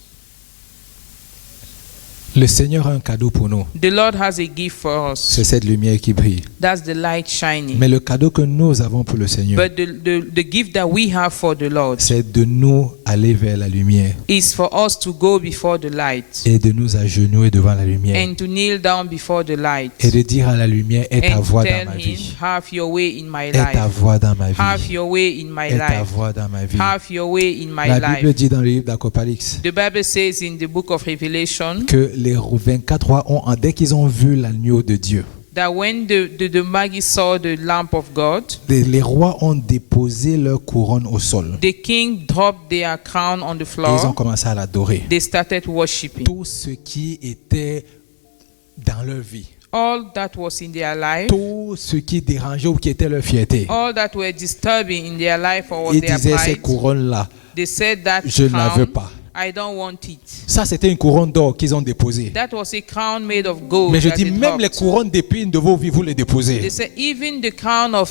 Le Seigneur a un cadeau pour nous. The Lord has a gift for us. C'est cette lumière qui brille. That's the light shining. Mais le cadeau que nous avons pour le Seigneur, But the gift that we have for the Lord c'est de nous aller vers la lumière is for us to go before the light et de nous agenouiller devant la lumière and to kneel down before the light et de dire à la lumière, aie ta and voix dans tell ma him, vie. have your way in my Aie ta life. voix dans ma Have vie. your way in my Aie ta life. voix dans ma vie. Have your way in my La Bible life. dit dans le livre d'Apocalypse The Bible says in the book of Revelation que les 24 rois ont, dès qu'ils ont vu l'agneau de Dieu, that when the Magi saw the lamp of God, les rois ont déposé leur couronne au sol the king dropped their crown on the et ils ont floor. commencé à l'adorer. They started worshiping. Tout ce qui était dans leur vie, All that was in their life, tout ce qui dérangeait ou qui était leur fierté, all that were disturbing in their life or was ils their disaient, ces pride, couronnes-là, they said that je ne la veux crown, pas. I don't want it. Ça, c'était une couronne d'or qu'ils ont déposée. That was a crown made of gold. Mais je that dis, they même les dropped. couronnes d'épines de vos vies, vous les They déposez. said even the crown of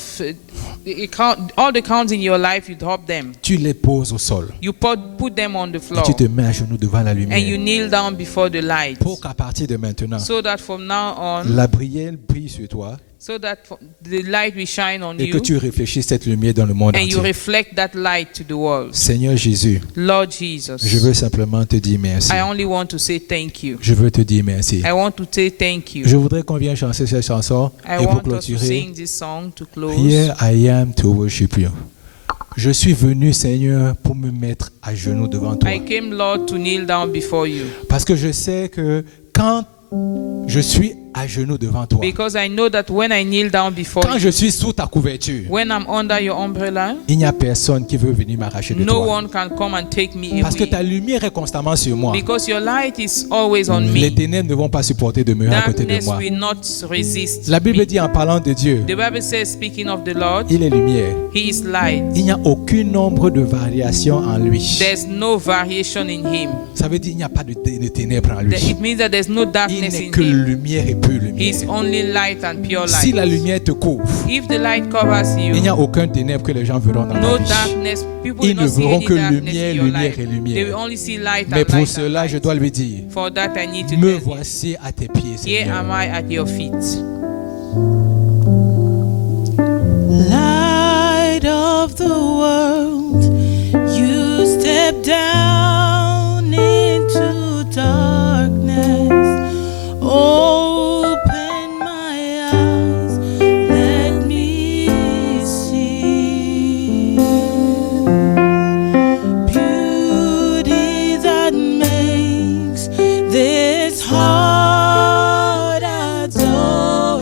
all the crowns in your life, you drop them. Tu les poses au sol. You put them on the Et floor. tu te mets à genoux devant la And you lumière. kneel down before the light. Pour qu'à partir de maintenant, So that from now on, la brille brille sur toi so that the light will shine on et que you, tu réfléchisses cette lumière dans le monde and you entier. reflect that light to the world. Seigneur Jésus, Lord Jesus, je veux simplement te dire merci. I only want to say thank you. Je veux te dire merci. I want to say thank you. Je voudrais qu'on vienne chanter cette chanson I et pour want us to clôturer, sing this song to close. Here I am to worship you. Je suis venu, Seigneur, pour me mettre à genoux devant toi. I came, Lord, to kneel down before you. Parce que je sais que quand je suis à genoux devant toi, Because I know that when I kneel down before quand you, je suis sous ta couverture, when I'm under your umbrella, il n'y a personne qui veut venir m'arracher de no toi. one can come and take me Parce que away. ta lumière est constamment sur moi. Because your light is always on Les me. ténèbres ne vont pas supporter de demeurer à côté de Darkness moi. will not resist La Bible me. dit en parlant de Dieu, The Bible says, speaking of the Lord, il est lumière. He is light. Il n'y a aucun nombre de variations en lui. There's no variation in Him. Ça veut dire qu'il n'y a pas de ténèbres en lui. It means that there's no Il darkness n'est in que Him. lumière et pure He is lumière. only light and pure Si la light. lumière te couvre, If the light covers il n'y you, a aucun ténèbre que les gens verront dans no ta vie. darkness, people Ils will ne not see verront any que darkness lumière, in your lumière life. et lumière. They will only see light Mais and pour light cela, and je light. dois lui dire, For that I need to me tell you, voici à tes pieds, here Seigneur. am I at your feet. Light of the world, you step down into darkness. Open my eyes, let me see beauty that makes this heart adore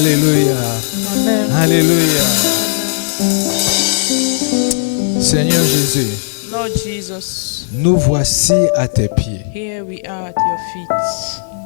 Alléluia. Amen. Alléluia. Seigneur Jésus, Lord Jesus, nous voici à tes pieds here we are at your feet,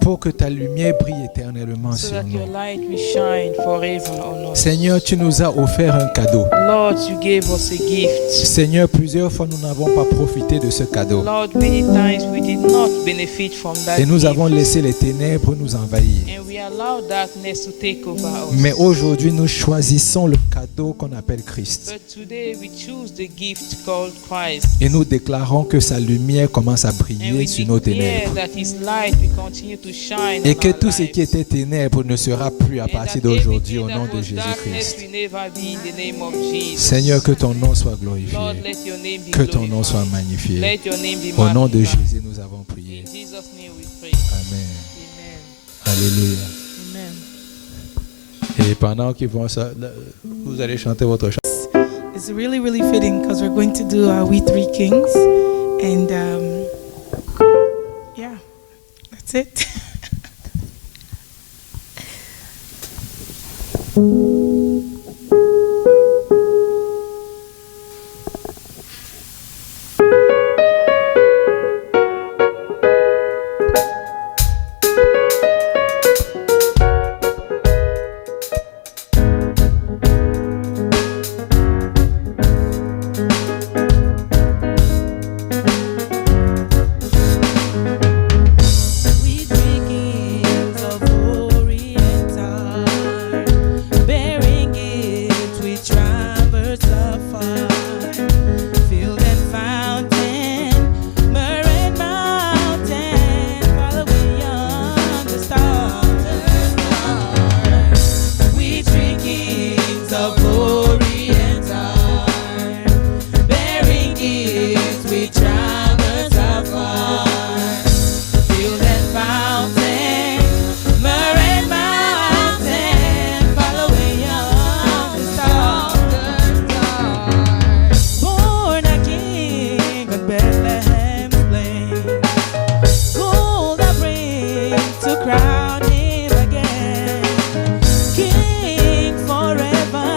pour que ta lumière brille éternellement so sur that your nous. light will shine forever on us. Seigneur, tu nous as offert un cadeau. Lord, you gave us a gift. Seigneur, plusieurs fois nous n'avons pas profité de ce cadeau. Lord, many times we did not benefit from that Et nous gift, avons laissé les ténèbres nous envahir. and we allowed darkness to take over us. Mais aujourd'hui, nous choisissons le cadeau qu'on appelle Christ. But today we choose the gift called Christ, Et nous déclarons que sa lumière commence à and briller we sur nos declare ténèbres. that His light will continue to shine Et on que our tout ce qui lives. était ténèbres ne sera plus à And partir that d'aujourd'hui everything au nom that de was darkness Jésus-Christ. will never be in the name of Jesus. Seigneur, que ton nom soit glorifié. Lord, let your name be Que ton nom glorified. soit magnifié. Let your name be Au nom de magnified. Jésus, nous avons prié. In Jesus' name we pray. Amen. Amen. Alléluia. Amen. Et pendant qu'ils vont ça, vous allez chanter votre chant. It's really, really fitting because we're going to do We Three Kings. And yeah, that's it. We three kings of Orient are, bearing gifts with trumpets of fire, field and fountain, myrrh and mountain, following yonder star. We three kings of Orient are, bearing gifts with trumpets of fire. Field and fountain, myrrh and mountain, following yonder star. Born a king on Bethlehem's plain, gold I bring to crown him again. King forever,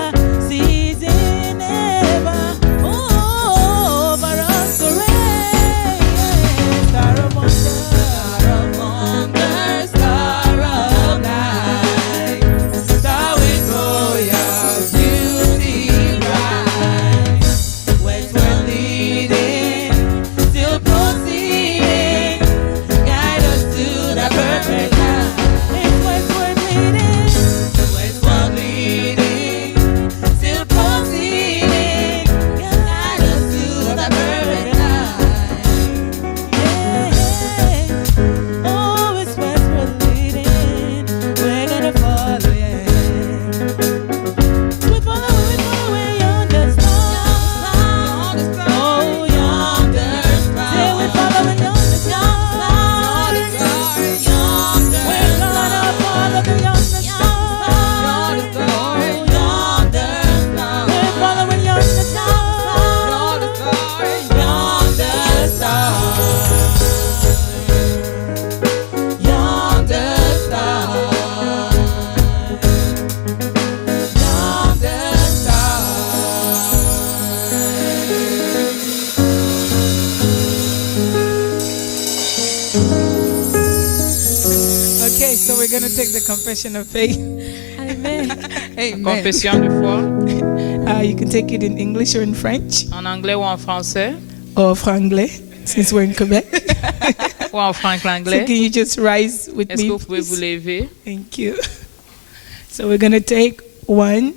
season ever, over us to reign. Star of wonder, star of light, star with royal beauty bright. Westward leading, still proceeding, guide us to the perfect light. It's westward leading, still proceeding, guide us to the perfect light. Yeah, oh, it's westward leading, we're gonna follow, yeah. We follow yonder star. Oh, yonder star. Say we follow yonder star. We're gonna follow the yonder star. Oh, yonder star. We're following yonder star. Yonder star. Yonder star. Yonder star. Okay, so we're going to take the confession of faith. Amen. Amen. Confession de foi, You can take it in English or in French en anglais ou en français, or franglais, since we're in Quebec. ou en So franc-anglais. can you just rise with Est-ce me? que vous pouvez vous please? lever? Thank you. So we're going to take 1,